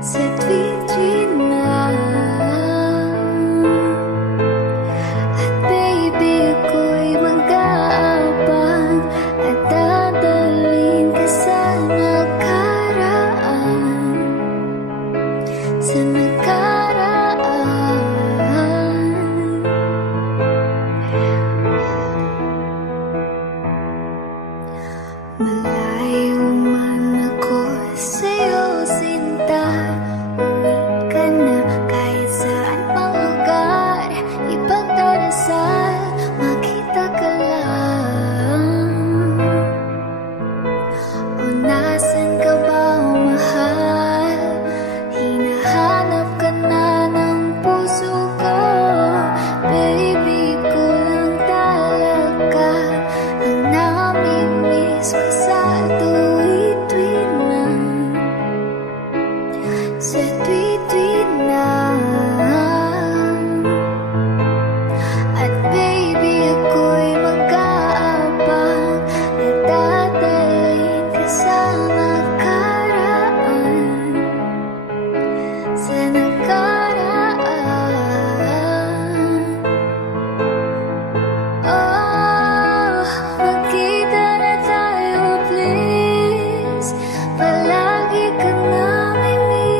sa tuwid-tuwid na. At baby, ako'y mag-aabang at dadalhin ka sa nakaraan, sa nakaraan. Malayo man ako sa'yo, sinta, uwi ka na kahit saan pang lugar. Ipagdarasal, makita ka lang. O nasan ka ba, o mahal? Hinahanap ka na ng puso ko. Baby, kulang talaga ang namimiss ko sa tuwid-tuwid na, sa tuwid-tuwid na. At baby, ako'y mag-aabang at dadalhin ka sa nakaraan, sa nakaraan. Oh, magkita na tayo, please. Palagi ka namimiss.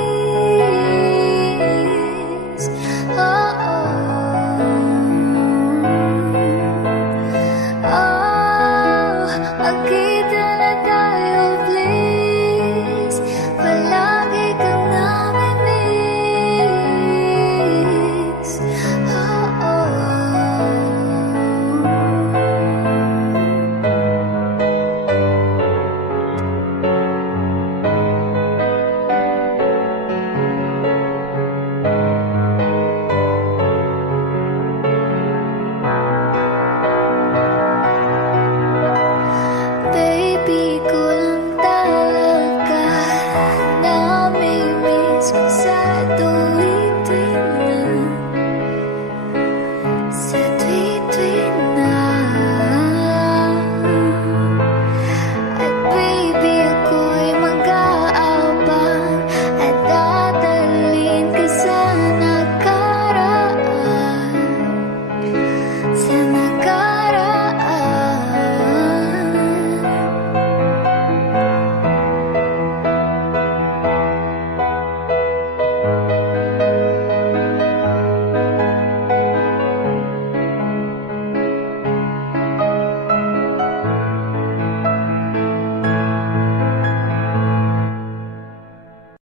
Oh, magkita na tayo, please. Palagi ka namimiss. Baby, kulang talaga, namimiss ko sa tuwid.